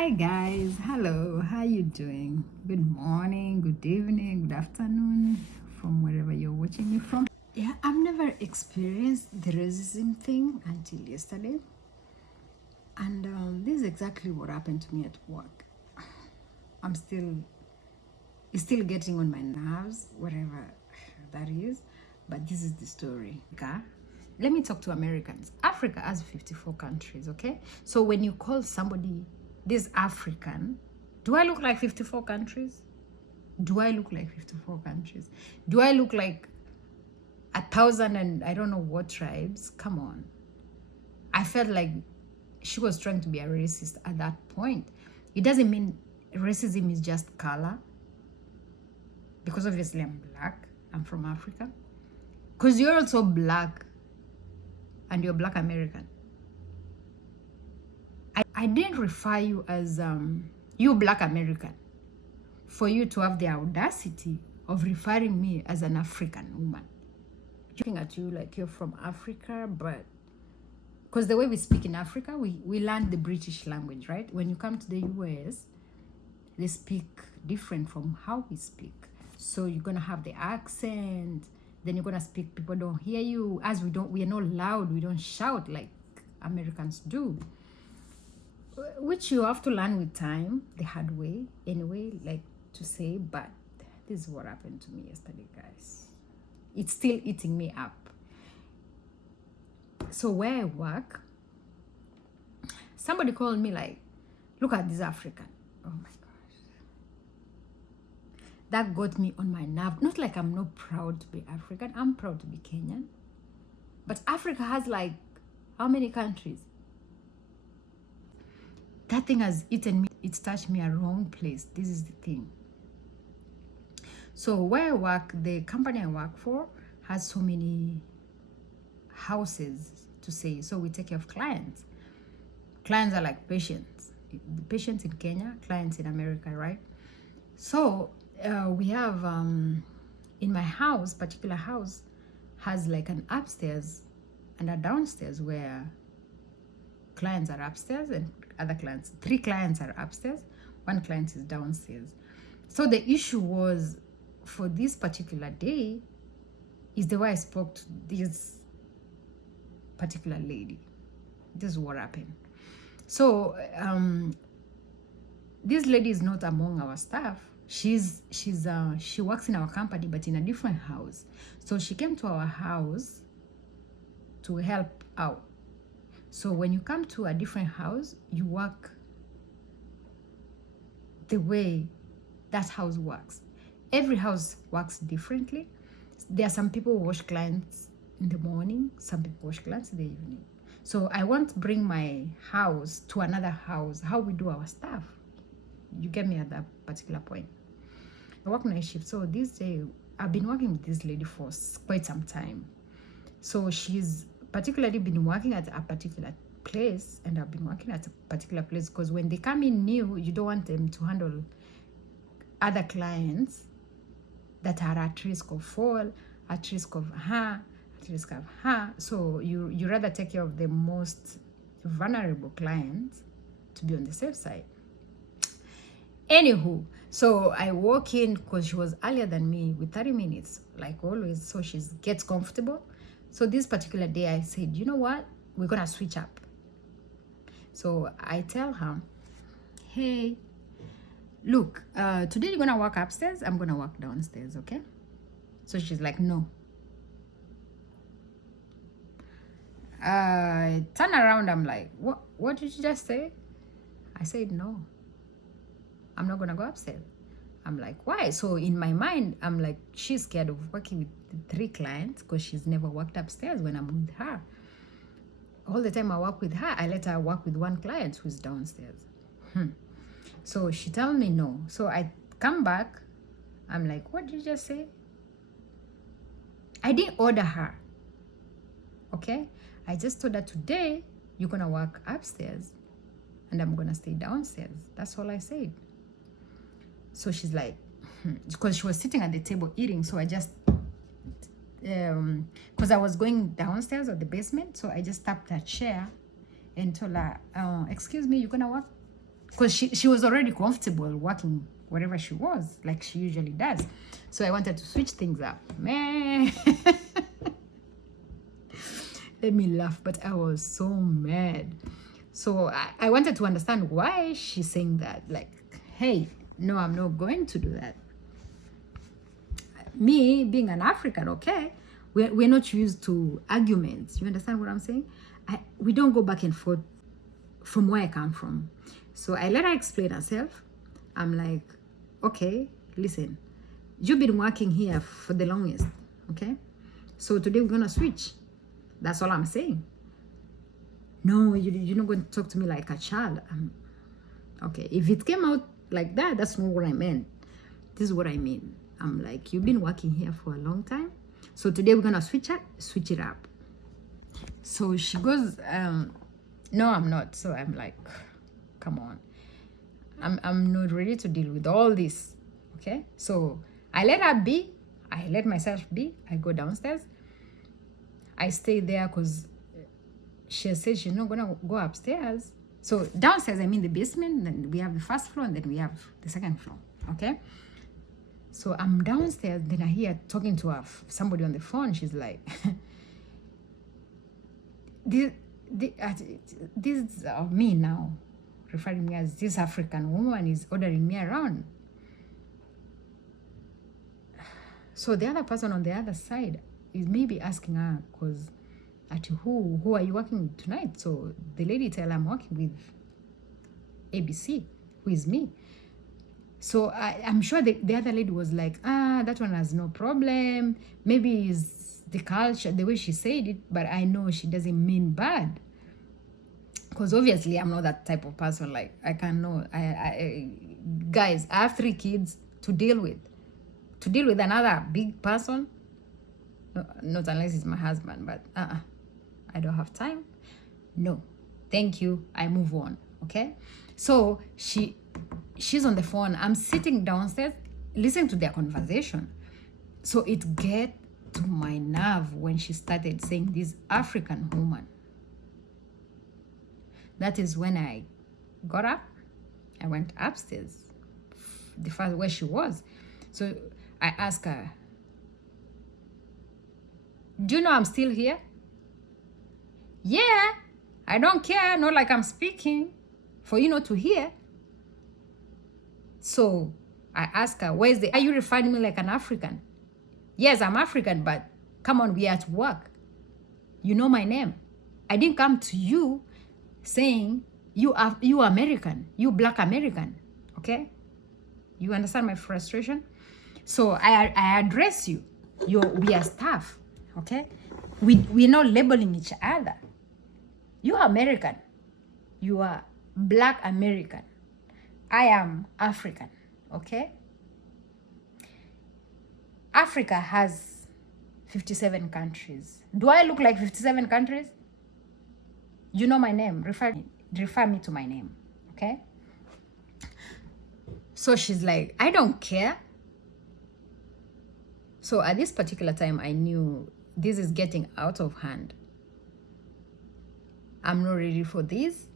Hi guys, hello, how you doing? Good morning, good evening, good afternoon, from wherever you're watching me from. Yeah, I've never experienced the racism thing until yesterday, and this is exactly what happened to me at work. It's still getting on my nerves, whatever that is, but this is the story. Let me talk to Americans. Africa has 54 countries, okay? So when you call somebody this African, do I look like 54 countries? Do I look like 54 countries? Do I look like 1,000 and I don't know what tribes? Come on. I felt like she was trying to be a racist at that point. It doesn't mean racism is just color, because obviously I'm black, I'm from Africa. Because you're also black and you're Black American. I didn't refer you as you Black American for you to have the audacity of referring me as an African woman. Looking at you like you're from Africa, but because the way we speak in Africa, we learned the British language, right? When you come to the US, they speak different from how we speak. So you're gonna have the accent, then you're gonna speak, people don't hear you, as we are not loud, we don't shout like Americans do. Which you have to learn with time, the hard way, anyway, like to say, but this is what happened to me yesterday, guys. It's still eating me up. So where I work, somebody called me like, look at this African. Oh my gosh. That got me on my nerve. Not like I'm not proud to be African. I'm proud to be Kenyan. But Africa has like, how many countries? That thing has eaten me. It's touched me a wrong place. This is the thing. So where I work, the company I work for has so many houses to say. So we take care of clients. Clients are like patients. The patients in Kenya, clients in America, right? So we have, in my house, particular house, has like an upstairs and a downstairs where clients are upstairs and other clients, 3 clients are upstairs, 1 client is downstairs. So the issue was, for this particular day, is the way I spoke to this particular lady. This is what happened. So this lady is not among our staff. She works in our company, but in a different house. So she came to our house to help out. So when you come to a different house, you work the way that house works. Every house works differently. There are some people who wash clients in the morning, some people wash clients in the evening. So I won't bring my house to another house, how we do our stuff. You get me at that particular point. I work night shift. So this day, I've been working with this lady for quite some time. So she's particularly been working at a particular place, and I've been working at a particular place because when they come in new, you don't want them to handle other clients that are at risk of fall, at risk of harm, at risk of harm. So you rather take care of the most vulnerable clients to be on the safe side. Anywho, so I walk in because she was earlier than me with 30 minutes, like always, so she gets comfortable. So this particular day I said, you know what, we're gonna switch up. So I tell her, hey, look, today you're gonna work upstairs, I'm gonna work downstairs, okay? So she's like, no. Turn around, I'm like, what did you just say? I said, no, I'm not gonna go upstairs. I'm like, why? So in my mind, I'm like, she's scared of working with 3 clients because she's never worked upstairs when I'm with her. All the time I work with her, I let her work with 1 client who's downstairs. So she tells me no. So I come back. I'm like, what did you just say? I didn't order her. Okay? I just told her today you're going to work upstairs and I'm going to stay downstairs. That's all I said. So she's like, because she was sitting at the table eating. So I just, because I was going downstairs or the basement. So I just tapped her chair and told her, excuse me, you're going to work because she was already comfortable working wherever she was, like she usually does. So I wanted to switch things up. Man, let me laugh, but I was so mad. So I wanted to understand why she's saying that. Like, hey, no, I'm not going to do that. Me being an African, okay, we're not used to arguments. You understand what I'm saying? We don't go back and forth from where I come from. So I let her explain herself. I'm like, okay, listen, you've been working here for the longest, okay? So today we're gonna switch. That's all I'm saying. No, you're not going to talk to me like a child. Okay, if it came out like that, that's not what I meant. This is what I mean. I'm like, you've been working here for a long time. So today we're gonna switch it up. So she goes, no, I'm not. So I'm like, come on. I'm not ready to deal with all this. Okay? So I let her be. I let myself be. I go downstairs. I stay there because she said she's not gonna go upstairs. So downstairs, I mean the basement, then we have the first floor, and then we have the second floor. Okay? So I'm downstairs, then I hear talking to somebody on the phone. She's like, this is me now, referring me as this African woman is ordering me around. So the other person on the other side is maybe asking her, because who are you working with tonight? So the lady tell I'm working with ABC, who is me. So I'm sure the other lady was like, that one has no problem. Maybe it's the culture, the way she said it, but I know she doesn't mean bad. Because obviously I'm not that type of person. Like, I can know. Guys, I have 3 kids to deal with. To deal with another big person, no, not unless it's my husband, but I don't have time. No, thank you. I move on. Okay? So she's on the phone. I'm sitting downstairs listening to their conversation. So it get to my nerve when she started saying this African woman. That is when I got up. I went upstairs, the first where she was. So I asked her, do you know I'm still here? Yeah, I don't care. Not like I'm speaking for you not to hear. So I asked her, are you referring to me like an African? Yes, I'm African, but come on, we are at work. You know my name. I didn't come to you saying you American, you Black American, okay? You understand my frustration? So I address you. We are staff, okay? We're not labeling each other. You are American. You are Black American. I am African, okay? Africa has 57 countries. Do I look like 57 countries? You know my name. Refer me to my name, okay? So she's like, I don't care. So at this particular time, I knew this is getting out of hand. I'm not ready for this.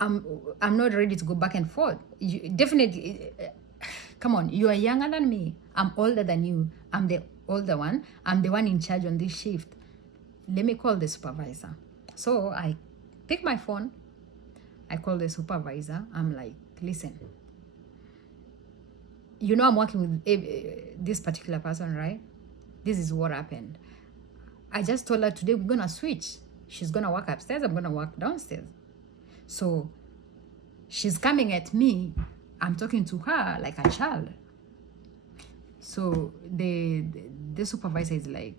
I'm not ready to go back and forth. Definitely, come on, you are younger than me. I'm older than you. I'm the older one. I'm the one in charge on this shift. Let me call the supervisor. So I pick my phone. I call the supervisor. I'm like, listen, you know I'm working with this particular person, right? This is what happened. I just told her today we're going to switch. She's going to work upstairs. I'm going to work downstairs. So she's coming at me. I'm talking to her like a child. So the supervisor is like,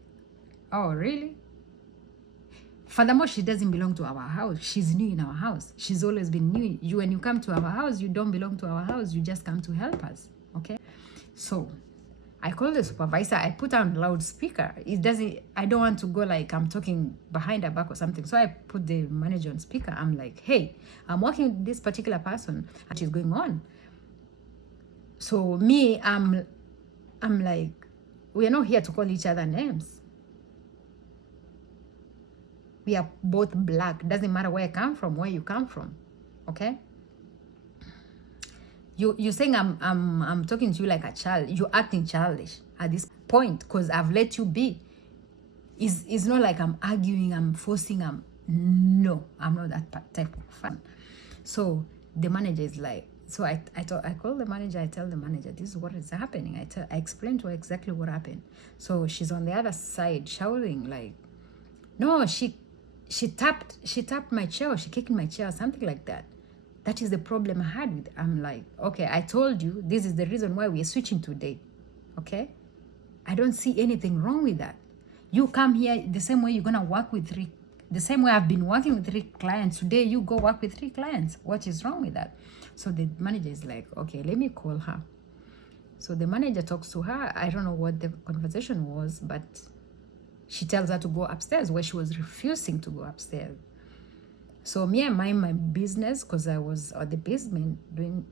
oh, really? Furthermore, she doesn't belong to our house. She's new in our house. She's always been new. When you come to our house, you don't belong to our house. You just come to help us, okay? So I call the supervisor. I put on loudspeaker. I don't want to go like I'm talking behind her back or something. So I put the manager on speaker. I'm like, hey, I'm working with this particular person and she's going on. So me, I'm like, we're not here to call each other names. We are both Black. Doesn't matter where I come from, where you come from. Okay? You're saying I'm talking to you like a child. You're acting childish at this point because I've let you be. It's not like I'm arguing, I'm forcing, no, I'm not that type of fan. So the manager is like, so I call the manager, I tell the manager, this is what is happening. I explain to her exactly what happened. So she's on the other side shouting like, no, she tapped my chair, or she kicked my chair, or something like that. That is the problem I had with. I'm like, okay, I told you this is the reason why we're switching today. Okay? I don't see anything wrong with that. You come here the same way you're gonna work with three, the same way I've been working with 3 clients. Today you go work with 3 clients. What is wrong with that? So the manager is like, okay, let me call her. So the manager talks to her. I don't know what the conversation was, but she tells her to go upstairs, where she was refusing to go upstairs. So me, I mind my business because I was at the basement doing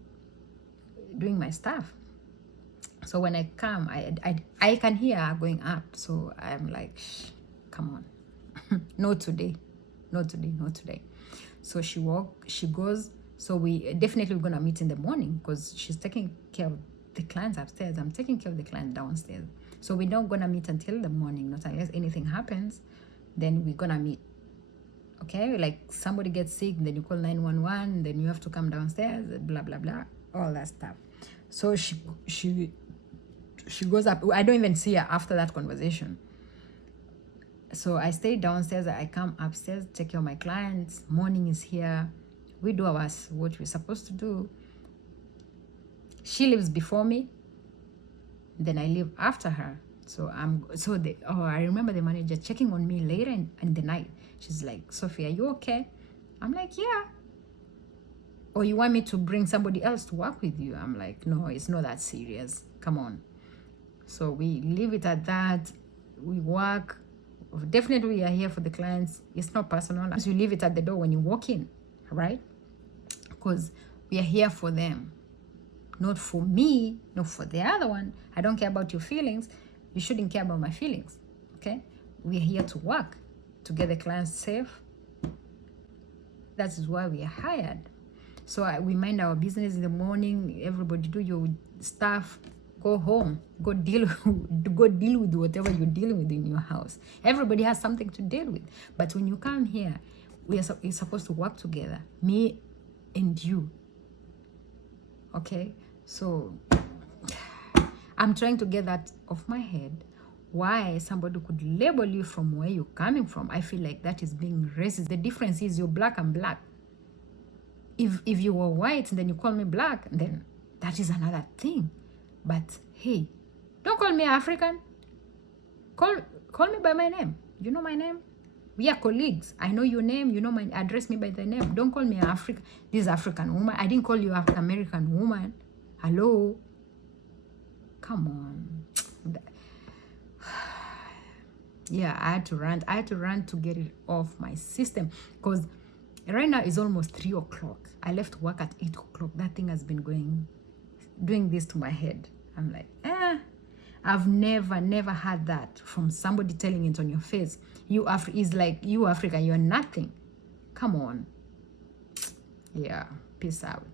my stuff. So when I come, I can hear her going up. So I'm like, come on. Not today. Not today, not today. So she goes. So we're going to meet in the morning because she's taking care of the clients upstairs. I'm taking care of the client downstairs. So we're not going to meet until the morning, not unless anything happens. Then we're going to meet. Okay, like somebody gets sick, then you call 911, then you have to come downstairs, blah, blah, blah, all that stuff. So she goes up. I don't even see her after that conversation. So I stay downstairs. I come upstairs, take care of my clients. Morning is here. We do what we're supposed to do. She leaves before me. Then I leave after her. So I remember the manager checking on me later in the night. She's like, Sophie, are you okay? I'm like, yeah. Or you want me to bring somebody else to work with you? I'm like, no, it's not that serious. Come on. So we leave it at that. We work. Definitely we are here for the clients. It's not personal. You leave it at the door when you walk in, right? Because we are here for them. Not for me, not for the other one. I don't care about your feelings. You shouldn't care about my feelings, okay? We are here to work, to get the clients safe. That is why we are hired. So we mind our business in the morning. Everybody do your stuff. Go home. Go deal with whatever you're dealing with in your house. Everybody has something to deal with. But when you come here, we're supposed to work together. Me and you. Okay? So I'm trying to get that off my head. Why somebody could label you from where you're coming from. I feel like that is being racist. The difference is you're black and black. If you were white and then you call me black, then that is another thing. But hey, don't call me African. Call me by my name. You know my name? We are colleagues. I know your name. You know my address me by the name. Don't call me this African woman. I didn't call you African American woman. Hello? Come on. Yeah, I had to run to get it off my system because right now it's almost 3 o'clock. I left work at 8 o'clock. That thing has been doing this to my head. I'm like, I've never had that from somebody telling it on your face. Is like, you African, you're nothing. Come on. Yeah, peace out.